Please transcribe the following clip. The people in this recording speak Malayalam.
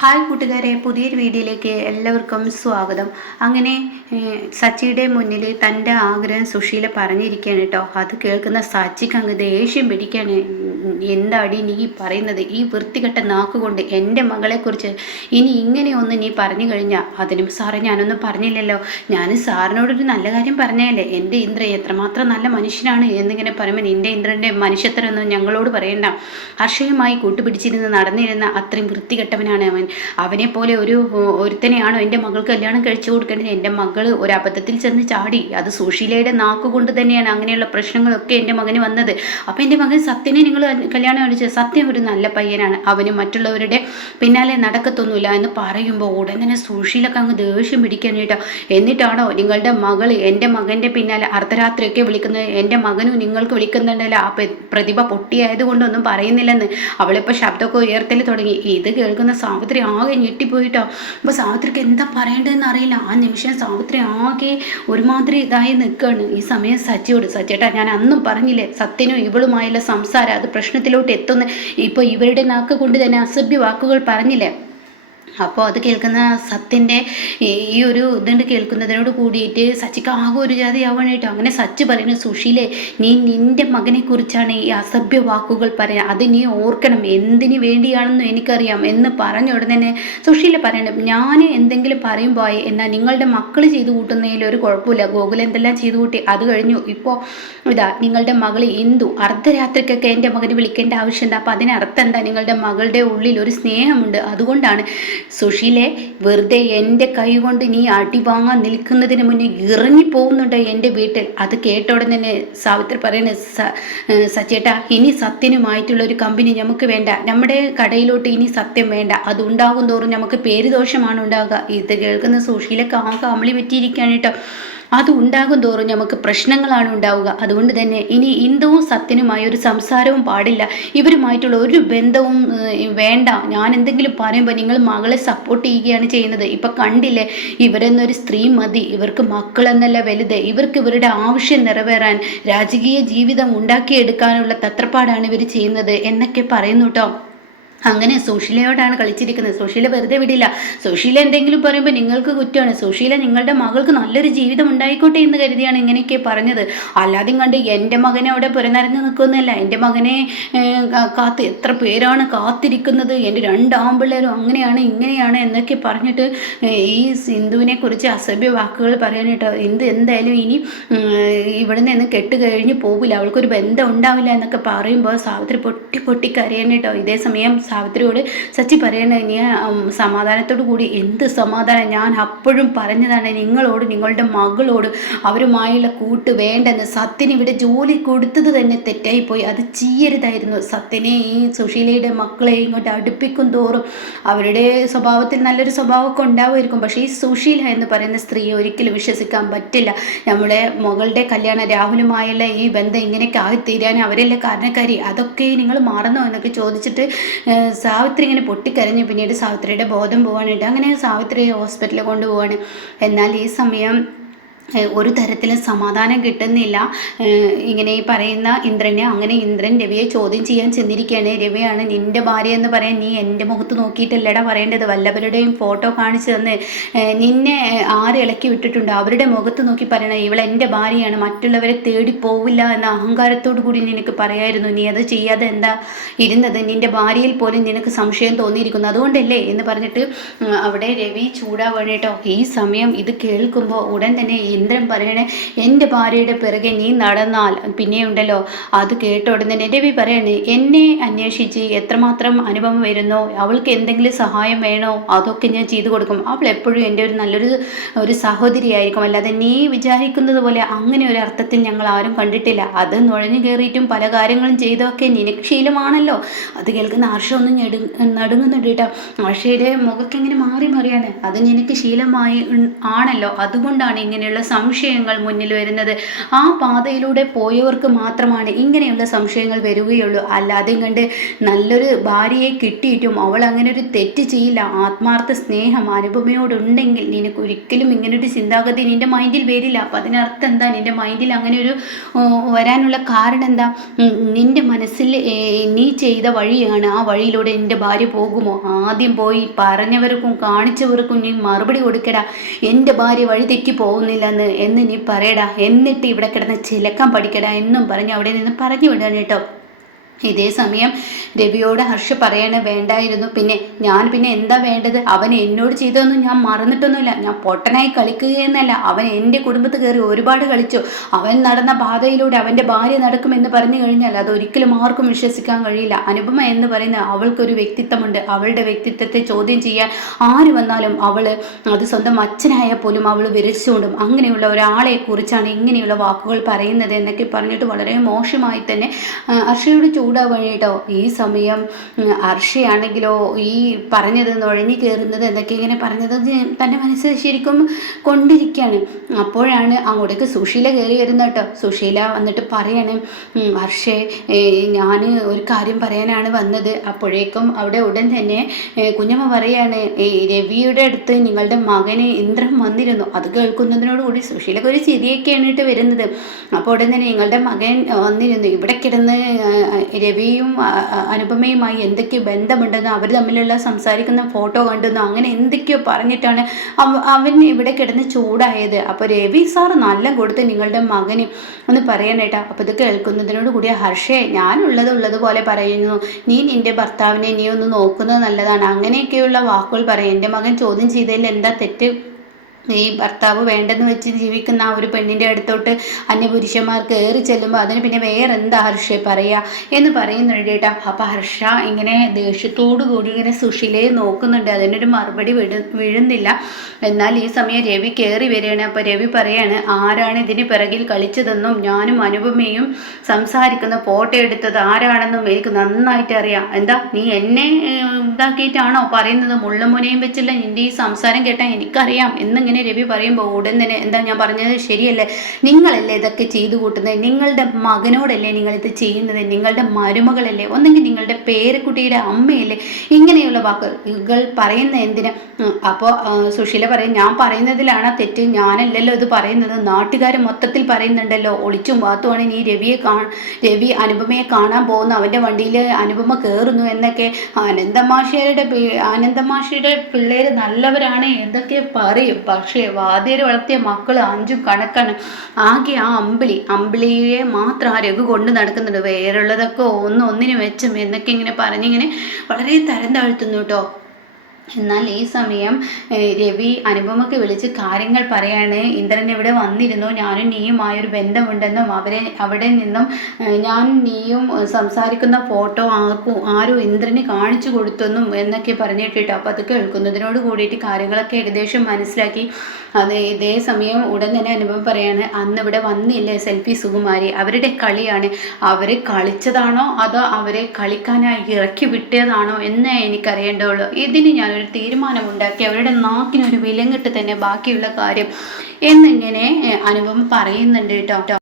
ഹായ് കൂട്ടുകാരെ, പുതിയൊരു വീഡിയോയിലേക്ക് എല്ലാവർക്കും സ്വാഗതം. അങ്ങനെ സച്ചിയുടെ മുന്നിൽ തൻ്റെ ആഗ്രഹം സുശീല പറഞ്ഞിരിക്കുകയാണ് കേട്ടോ. അത് കേൾക്കുന്ന സച്ചിക്ക് അങ്ങ് ദേഷ്യം പിടിക്കുകയാണ്. എന്താടി നീ പറയുന്നത്? ഈ വൃത്തികെട്ട നാക്കുകൊണ്ട് എൻ്റെ മകളെക്കുറിച്ച് ഇനി ഇങ്ങനെയൊന്ന് നീ പറഞ്ഞു കഴിഞ്ഞാൽ, അതിനും സാറേ ഞാനൊന്നും പറഞ്ഞില്ലല്ലോ, ഞാൻ സാറിനോടൊരു നല്ല കാര്യം പറഞ്ഞല്ലേ. എൻ്റെ ഇന്ദ്ര എത്രമാത്രം നല്ല മനുഷ്യനാണ് എന്നിങ്ങനെ പറയുമ്പോൾ നിൻ്റെ ഇന്ദ്രൻ്റെ മനുഷ്യത്തരൊന്നും ഞങ്ങളോട് പറയണ്ട. ഹർഷയുമായി കൂട്ടുപിടിച്ചിരുന്ന് നടന്നിരുന്ന അത്രയും വൃത്തികെട്ടവനാണ് അവൻ. അവനെ പോലെ ഒരുത്തനെയാണോ എൻ്റെ മകൾക്ക് കല്യാണം കഴിച്ചു കൊടുക്കേണ്ടത്? എൻ്റെ മകൾ ഒരു അബദ്ധത്തിൽ ചെന്ന് ചാടി. അത് സുശീലയുടെ നാക്കുകൊണ്ട് തന്നെയാണ് അങ്ങനെയുള്ള പ്രശ്നങ്ങളൊക്കെ എൻ്റെ മകന് വന്നത്. അപ്പം എൻ്റെ മകൻ സത്യനെ നിങ്ങൾ കല്യാണം കഴിച്ചത്? സത്യം ഒരു നല്ല പയ്യനാണ്, അവന് മറ്റുള്ളവരുടെ പിന്നാലെ നടക്കത്തൊന്നുമില്ല എന്ന് പറയുമ്പോൾ ഉടൻ തന്നെ സുശീലൊക്കെ അങ്ങ് ദേഷ്യം പിടിക്കാൻ കേട്ടോ. എന്നിട്ടാണോ നിങ്ങളുടെ മകൾ എൻ്റെ മകൻ്റെ പിന്നാലെ അർദ്ധരാത്രിയൊക്കെ വിളിക്കുന്നത്? എൻ്റെ മകനും നിങ്ങൾക്ക് വിളിക്കുന്നുണ്ടല്ലോ. ആ പ്രതിഭ പൊട്ടിയായതുകൊണ്ടൊന്നും പറയുന്നില്ലെന്ന്. അവളിപ്പോൾ ശബ്ദമൊക്കെ ഉയർത്തൽ തുടങ്ങി. ഇത് കേൾക്കുന്ന സാവിത്രി ആകെ ഞെട്ടിപ്പോയിട്ടോ. അപ്പോൾ സാവിത്രിക്ക് എന്താ പറയേണ്ടതെന്ന് അറിയില്ല. ആ നിമിഷം സാവിത്രി ആകെ ഒരുമാതിരി ഇതായി നിൽക്കുകയാണ്. ഈ സമയം സച്ചിയോട്, സച്ചേട്ടാ ഞാൻ അന്നും പറഞ്ഞില്ലേ, സത്യനും ഇവളുമായുള്ള സംസാരം അത് പ്രശ്നത്തിലോട്ട് എത്തുന്ന, ഇപ്പോൾ ഇവരുടെ നാക്ക് കൊണ്ട് തന്നെ അസഭ്യ വാക്കുകൾ പറഞ്ഞില്ലേ. അപ്പോൾ അത് കേൾക്കുന്ന സത്യൻ്റെ ഈ ഒരു ഇതുണ്ട് കേൾക്കുന്നതിനോട് കൂടിയിട്ട് സച്ചിക്ക് ആകെ ഒരു ജാതിയാവണം കേട്ടോ. അങ്ങനെ സച്ചി പറയുന്നത്, സുശീലേ നീ നിൻ്റെ മകനെ കുറിച്ചാണ് ഈ അസഭ്യ വാക്കുകൾ പറയാം, അത് നീ ഓർക്കണം, എന്തിനു വേണ്ടിയാണെന്നും എനിക്കറിയാം എന്ന് പറഞ്ഞ ഉടനെ തന്നെ സുശീല പറയണം, ഞാൻ എന്തെങ്കിലും പറയുമ്പോൾ എന്നാൽ നിങ്ങളുടെ മക്കൾ ചെയ്തു കൂട്ടുന്നതിൽ ഒരു കുഴപ്പമില്ല, ഗോകുൽ എന്തെല്ലാം ചെയ്തു കൂട്ടി അത് കഴിഞ്ഞു. ഇപ്പോൾ ഇതാ നിങ്ങളുടെ മകൾ ഇന്ദു അർദ്ധരാത്രിക്കൊക്കെ എൻ്റെ മകനെ വിളിക്കേണ്ട ആവശ്യമുണ്ട്. അപ്പോൾ അതിനർത്ഥം എന്താ? നിങ്ങളുടെ മകളുടെ ഉള്ളിൽ ഒരു സ്നേഹമുണ്ട്, അതുകൊണ്ടാണ്. സുശീലെ, വെറുതെ എൻ്റെ കൈ കൊണ്ട് നീ അടി വാങ്ങാൻ നിൽക്കുന്നതിന് മുന്നേ ഇറങ്ങിപ്പോകുന്നുണ്ട് എൻ്റെ വീട്ടിൽ. അത് കേട്ടോടെ തന്നെ സാവിത്രി പറയുന്നത്, സച്ചേട്ടാ ഇനി സത്യനുമായിട്ടുള്ള ഒരു കമ്പനി നമുക്ക് വേണ്ട, നമ്മുടെ കടയിലോട്ട് ഇനി സത്യം വേണ്ട, അത് ഉണ്ടാകും തോറും നമുക്ക് പേരുദോഷമാണ് ഉണ്ടാകുക. ഇത് കേൾക്കുന്ന സുശീലക്ക് ആകെ അമളി പറ്റിയിരിക്കുകയാണ് കേട്ടോ. അത് ഉണ്ടാകും തോറും നമുക്ക് പ്രശ്നങ്ങളാണ് ഉണ്ടാവുക. അതുകൊണ്ട് തന്നെ ഇനി ഇന്ദുവും സത്യനുമായ ഒരു സംസാരവും പാടില്ല, ഇവരുമായിട്ടുള്ള ഒരു ബന്ധവും വേണ്ട. ഞാൻ എന്തെങ്കിലും പറയുമ്പോൾ നിങ്ങൾ മകളെ സപ്പോർട്ട് ചെയ്യുകയാണ് ചെയ്യുന്നത്. ഇപ്പം കണ്ടില്ലേ, ഇവരെന്നൊരു സ്ത്രീ മതി, ഇവർക്ക് മക്കളെന്നല്ല വലുത്, ഇവർക്ക് ഇവരുടെ ആവശ്യം നിറവേറാൻ രാജകീയ ജീവിതം ഉണ്ടാക്കിയെടുക്കാനുള്ള തത്രപ്പാടാണ് ഇവർ ചെയ്യുന്നത് എന്നൊക്കെ പറയുന്നു കേട്ടോ. അങ്ങനെ സുശീലയോടാണ് കളിച്ചിരിക്കുന്നത്. സുശീല വെറുതെ വിടില്ല. സുശീല എന്തെങ്കിലും പറയുമ്പോൾ നിങ്ങൾക്ക് കുറ്റമാണ്. സുശീല നിങ്ങളുടെ മകൾക്ക് നല്ലൊരു ജീവിതം ഉണ്ടായിക്കോട്ടെ എന്ന് കരുതിയാണ് ഇങ്ങനെയൊക്കെ പറഞ്ഞത്. അല്ലാതെയും കണ്ട് എൻ്റെ മകനെ അവിടെ പുറനിറങ്ങി നിൽക്കുന്നതല്ല. എൻ്റെ മകനെ എത്ര പേരാണ് കാത്തിരിക്കുന്നത്, എൻ്റെ 2 ആൺപിള്ളേരും അങ്ങനെയാണ് ഇങ്ങനെയാണ് എന്നൊക്കെ പറഞ്ഞിട്ട് ഈ സിന്ധുവിനെ കുറിച്ച് അസഭ്യ വാക്കുകൾ പറയാനായിട്ട്. എന്തായാലും ഇനി ഇവിടെ നിന്ന് കെട്ട് കഴിഞ്ഞ് പോകില്ല, അവൾക്കൊരു ബന്ധം ഉണ്ടാവില്ല എന്നൊക്കെ പറയുമ്പോൾ സാവിത്രി പൊട്ടി കരയാനായിട്ടോ. ഇതേ സമയം സാവിത്രിയോട് സച്ചി പറയണ, നീ സമാധാനത്തോടു കൂടി. എന്ത് സമാധാനം? ഞാൻ അപ്പോഴും പറഞ്ഞതാണ് നിങ്ങളോട്, നിങ്ങളുടെ മകളോട് അവരുമായുള്ള കൂട്ട് വേണ്ടെന്ന്. സത്യന് ഇവിടെ ജോലി കൊടുത്തത് തന്നെ തെറ്റായിപ്പോയി, അത് ചെയ്യരുതായിരുന്നു. സത്യനെ ഈ സുശീലയുടെ മക്കളെ ഇങ്ങോട്ട് അടുപ്പിക്കും തോറും അവരുടെ സ്വഭാവത്തിൽ നല്ലൊരു സ്വഭാവമൊക്കെ ഉണ്ടാവുമായിരിക്കും, പക്ഷേ ഈ സുശീല എന്ന് പറയുന്ന സ്ത്രീയെ ഒരിക്കലും വിശ്വസിക്കാൻ പറ്റില്ല. നമ്മുടെ മകളുടെ കല്യാണം രാഹുലുമായുള്ള ഈ ബന്ധം ഇങ്ങനെയൊക്കെ ആയിത്തീരാൻ അവരല്ലേ കാരണക്കാരി, അതൊക്കെ നിങ്ങൾ മറന്നോ എന്നൊക്കെ ചോദിച്ചിട്ട് സാവിത്രി ഇങ്ങനെ പൊട്ടിക്കരഞ്ഞു. പിന്നീട് സാവിത്രിയുടെ ബോധം പോകാനായിട്ട് അങ്ങനെ സാവിത്രിയെ ഹോസ്പിറ്റലിൽ കൊണ്ടുപോവാണ്. എന്നാൽ ഈ സമയം ഒരു തരത്തിലും സമാധാനം കിട്ടുന്നില്ല. ഇങ്ങനെ ഈ പറയുന്ന ഇന്ദ്രനെ. അങ്ങനെ ഇന്ദ്രൻ രവിയെ ചോദ്യം ചെയ്യാൻ ചെന്നിരിക്കുകയാണ്. രവിയാണ്, നിൻ്റെ ഭാര്യ എന്ന് പറയാൻ നീ എൻ്റെ മുഖത്ത് നോക്കിയിട്ടല്ലടാ പറയേണ്ടത്, വല്ലവരുടെയും ഫോട്ടോ കാണിച്ചു തന്ന് നിന്നെ ആര് ഇളക്കി വിട്ടിട്ടുണ്ട് അവരുടെ മുഖത്ത് നോക്കി പറയണം ഇവൾ എൻ്റെ ഭാര്യയാണ്, മറ്റുള്ളവരെ തേടി പോവില്ല എന്ന അഹങ്കാരത്തോടു കൂടി നിനക്ക് പറയായിരുന്നു. നീ അത് ചെയ്യാതെ എന്താ ഇരുന്നത്? നിൻ്റെ ഭാര്യയിൽ പോലും നിനക്ക് സംശയം തോന്നിയിരിക്കുന്നു, അതുകൊണ്ടല്ലേ എന്ന് പറഞ്ഞിട്ട് അവിടെ രവി ചൂടാവാണ് കേട്ടോ. ഈ സമയം ഇത് കേൾക്കുമ്പോൾ ഉടൻ തന്നെ ഇന്ദ്രൻ പറയണേ, എൻ്റെ ഭാര്യയുടെ പിറകെ നീ നടന്നാൽ പിന്നെയുണ്ടല്ലോ. അത് കേട്ട ഉടനെ രവി പറയണേ, എന്നെ അന്വേഷിച്ച് എത്രമാത്രം അനുഭവം വരുന്നോ, അവൾക്ക് എന്തെങ്കിലും സഹായം വേണോ അതൊക്കെ ഞാൻ ചെയ്തു കൊടുക്കും. അവൾ എപ്പോഴും എൻ്റെ ഒരു സഹോദരിയായിരിക്കും, അല്ലാതെ നീ വിചാരിക്കുന്നത് പോലെ അങ്ങനെ ഒരു അർത്ഥത്തിൽ ഞങ്ങൾ ആരും കണ്ടിട്ടില്ല. അത് നുഴഞ്ഞു കയറിയിട്ടും പല കാര്യങ്ങളും ചെയ്തൊക്കെ നിനക്ക് ശീലമാണല്ലോ. അത് കേൾക്കുന്ന ആർഷ ഒന്നും നടുങ്ങുന്നുണ്ട് കേട്ടോ. ആർഷയുടെ മുഖക്ക് ഇങ്ങനെ മാറി മറിയാണ്. അത് നിനക്ക് ശീലമായി ആണല്ലോ, അതുകൊണ്ടാണ് ഇങ്ങനെയുള്ള ഇങ്ങനെയുള്ള സംശയങ്ങൾ മുന്നിൽ വരുന്നത്. ആ പാതയിലൂടെ പോയവർക്ക് മാത്രമാണ് ഇങ്ങനെയുള്ള സംശയങ്ങൾ വരികയുള്ളൂ. അല്ലാതെ കണ്ട് നല്ലൊരു ഭാര്യയെ കിട്ടിയിട്ടും അവൾ അങ്ങനെ ഒരു തെറ്റ് ചെയ്യില്ല. ആത്മാർത്ഥ സ്നേഹം അനുപമയോടുണ്ടെങ്കിൽ നിനക്ക് ഒരിക്കലും ഇങ്ങനൊരു ചിന്താഗതി നിന്റെ മൈൻഡിൽ വരില്ല. അപ്പം അതിനർത്ഥം എന്താ? നിന്റെ മൈൻഡിൽ അങ്ങനെ ഒരു വരാനുള്ള കാരണം എന്താ? നിന്റെ മനസ്സിൽ നീ ചെയ്ത വഴിയാണ്. ആ വഴിയിലൂടെ നിന്റെ ഭാര്യ പോകുമോ? ആദ്യം പോയി പറഞ്ഞവർക്കും കാണിച്ചവർക്കും നീ മറുപടി കൊടുക്കടാ. എൻ്റെ ഭാര്യ വഴി തെറ്റി പോകുന്നില്ലെന്ന് എന്ന് നീ പറയടാ. എന്നിട്ട് ഇവിടെ കിടന്ന് ചിലക്കാൻ പഠിക്കടാ എന്നും പറഞ്ഞ് അവിടെ നിന്ന് പറഞ്ഞു വിടാൻ കേട്ടോ. ഇതേ സമയം രവിയോട് ഹർഷ പറയണ വേണ്ടായിരുന്നു. പിന്നെ എന്താ വേണ്ടത്? അവൻ എന്നോട് ചെയ്തതൊന്നും ഞാൻ മറന്നിട്ടൊന്നുമില്ല. ഞാൻ പൊട്ടനായി കളിക്കുകയെന്നല്ല. അവൻ എൻ്റെ കുടുംബത്ത് കയറി ഒരുപാട് കളിച്ചു. അവൻ നടന്ന പാതയിലൂടെ അവൻ്റെ ഭാര്യ നടക്കുമെന്ന് പറഞ്ഞു കഴിഞ്ഞാൽ അതൊരിക്കലും ആർക്കും വിശ്വസിക്കാൻ കഴിയില്ല. അനുപമ എന്ന് പറയുന്ന അവൾക്കൊരു വ്യക്തിത്വമുണ്ട്. അവളുടെ വ്യക്തിത്വത്തെ ചോദ്യം ചെയ്യാൻ ആര് വന്നാലും അത് സ്വന്തം അച്ഛനായ പോലും അവൾ വിരച്ചുകൊണ്ടും അങ്ങനെയുള്ള ഒരാളെ കുറിച്ചാണ് ഇങ്ങനെയുള്ള വാക്കുകൾ പറയുന്നത് എന്നൊക്കെ പറഞ്ഞിട്ട് വളരെ മോശമായി തന്നെ ഹർഷയോട് ചൂടാവാൻ കേട്ടോ. ഈ സമയം ഹർഷയാണെങ്കിലോ ഈ പറഞ്ഞത് നുഴഞ്ഞു കയറുന്നത് എന്നൊക്കെ ഇങ്ങനെ പറഞ്ഞത് തൻ്റെ മനസ്സിൽ ശരിക്കും കൊണ്ടിരിക്കുകയാണ്. അപ്പോഴാണ് അങ്ങോട്ടേക്ക് സുശീല കയറി വരുന്നത് കേട്ടോ. സുശീല വന്നിട്ട് പറയാണ്, ഹർഷേ ഞാൻ ഒരു കാര്യം പറയാനാണ് വന്നത്. അപ്പോഴേക്കും അവിടെ ഉടൻ തന്നെ കുഞ്ഞമ്മ പറയാണ്, രവിയുടെ അടുത്ത് നിങ്ങളുടെ മകന് ഇന്ദ്രൻ വന്നിരുന്നു. അത് കേൾക്കുന്നതിനോടുകൂടി സുശീലക്ക് ഒരു ചിരിയൊക്കെയാണ് ഇട്ട് വരുന്നത്. അപ്പോൾ ഉടൻ തന്നെ നിങ്ങളുടെ മകൻ വന്നിരുന്നു. ഇവിടെ കിടന്ന് രവിയും അനുപമയുമായി എന്തൊക്കെയോ ബന്ധമുണ്ടെന്ന് അവർ തമ്മിലുള്ള സംസാരിക്കുന്ന ഫോട്ടോ കണ്ടെന്നോ അങ്ങനെ എന്തൊക്കെയോ പറഞ്ഞിട്ടാണ് അവൻ ഇവിടെ കിടന്ന് ചൂടായത്. അപ്പോൾ രവി സാർ നല്ല കൊടുത്ത് നിങ്ങളുടെ മകന് ഒന്ന് പറയാനേട്ടാ. അപ്പോൾ ഇത് കേൾക്കുന്നതിനോട് കൂടിയ ഹർഷേ ഉള്ളതുപോലെ പറയുന്നു. നീ നിന്റെ ഭർത്താവിനെ നീ ഒന്ന് നോക്കുന്നത് നല്ലതാണ്. അങ്ങനെയൊക്കെയുള്ള വാക്കുകൾ പറയും. എൻ്റെ മകൻ ചോദ്യം ചെയ്തതിൽ എന്താ തെറ്റ്? ഈ ഭർത്താവ് വേണ്ടെന്ന് വെച്ച് ജീവിക്കുന്ന ആ ഒരു പെണ്ണിൻ്റെ അടുത്തോട്ട് അന്യപുരുഷന്മാർ കയറി ചെല്ലുമ്പോൾ അതിന് പിന്നെ വേറെ എന്താ ഹർഷയെ പറയുക എന്ന് പറയുന്നുണ്ട് കേട്ടോ. അപ്പം ഹർഷ ഇങ്ങനെ ദേഷ്യത്തോടു കൂടി ഇങ്ങനെ സുശീലയെ നോക്കുന്നുണ്ട്. അതിനൊരു മറുപടി വീഴുന്നില്ല. എന്നാൽ ഈ സമയം രവി കയറി വരികയാണ്. അപ്പോൾ രവി പറയാണ്, ആരാണ് ഇതിന് പിറകിൽ കളിച്ചതെന്നും ഞാനും അനുപമയും സംസാരിക്കുന്ന ഫോട്ടോ എടുത്തത് ആരാണെന്നും എനിക്ക് നന്നായിട്ട് അറിയാം. എന്താ നീ എന്നെ ഇതാക്കിയിട്ടാണോ പറയുന്നത്? മുള്ളമുനയും വെച്ചില്ല നിൻ്റെ ഈ സംസാരം കേട്ടാൽ എനിക്കറിയാം എന്നിങ്ങനെ രവി പറയുമ്പോൾ ഉടൻ തന്നെ എന്താ ഞാൻ പറഞ്ഞത് ശരിയല്ലേ? നിങ്ങളല്ലേ ഇതൊക്കെ ചെയ്തു കൂട്ടുന്നത്? നിങ്ങളുടെ മകനോടല്ലേ നിങ്ങളിത് ചെയ്യുന്നത്? നിങ്ങളുടെ മരുമകളല്ലേ? ഒന്നെങ്കിൽ നിങ്ങളുടെ പേരക്കുട്ടിയുടെ അമ്മയല്ലേ? ഇങ്ങനെയുള്ള വാക്കുകൾ പറയുന്ന എന്തിനാ? അപ്പോൾ സുശീല പറയും, ഞാൻ പറയുന്നതിലാണ് തെറ്റ്. ഞാനല്ലല്ലോ ഇത് പറയുന്നത്. നാട്ടുകാർ മൊത്തത്തിൽ പറയുന്നുണ്ടല്ലോ. ഒളിച്ചും വാത്തുമാണ് നീ രവി അനുപമയെ കാണാൻ പോകുന്നു. അവൻ്റെ വണ്ടിയിൽ അനുപമ കയറുന്നു എന്നൊക്കെ. ആനന്ദമാഷിയുടെ പിള്ളേര് നല്ലവരാണ് എന്തൊക്കെ പറയും. പക്ഷേ വാദ്യര് വളർത്തിയ മക്കൾ 5 കണക്കാണ്. ആകെ ആ അമ്പിളിയെ മാത്രം ആ രഘു കൊണ്ട് നടക്കുന്നുണ്ട്. വേറുള്ളതൊക്കെ ഒന്നിനു വെച്ചും എന്നൊക്കെ ഇങ്ങനെ പറഞ്ഞിങ്ങനെ വളരെ തരം താഴ്ത്തുന്നു കേട്ടോ. എന്നാൽ ഈ സമയം രവി അനുപമയ്ക്ക് വിളിച്ച് കാര്യങ്ങൾ പറയാണ്. ഇന്ദ്രൻ ഇവിടെ വന്നിരുന്നു. ഞാനും നീയുമായൊരു ബന്ധമുണ്ടെന്നും അവിടെ നിന്നും ഞാനും നീയും സംസാരിക്കുന്ന ഫോട്ടോ ആരോ ഇന്ദ്രന് കാണിച്ചു കൊടുത്തെന്നും എന്നൊക്കെ പറഞ്ഞിട്ടിട്ടോ. അപ്പോൾ അത് കേൾക്കുന്നതിനോട് കൂടിയിട്ട് കാര്യങ്ങളൊക്കെ ഏകദേശം മനസ്സിലാക്കി. ഇതേ സമയം ഉടൻ തന്നെ അനുപമ പറയാണ്, അന്ന് ഇവിടെ വന്നില്ലേ സെൽഫി സുകുമാരി? അവരുടെ കളിയാണ്. അവർ കളിച്ചതാണോ അതോ അവരെ കളിക്കാനായി ഇറക്കി വിട്ടതാണോ എന്നേ എനിക്കറിയേണ്ടതുള്ളൂ. ഇതിന് ഞാനൊരു തീരുമാനമുണ്ടാക്കി അവരുടെ നാക്കിനൊരു വിലങ്ങിട്ട് തന്നെ ബാക്കിയുള്ള കാര്യം എന്നിങ്ങനെ അനുപമ പറയുന്നുണ്ട് കേട്ടോ.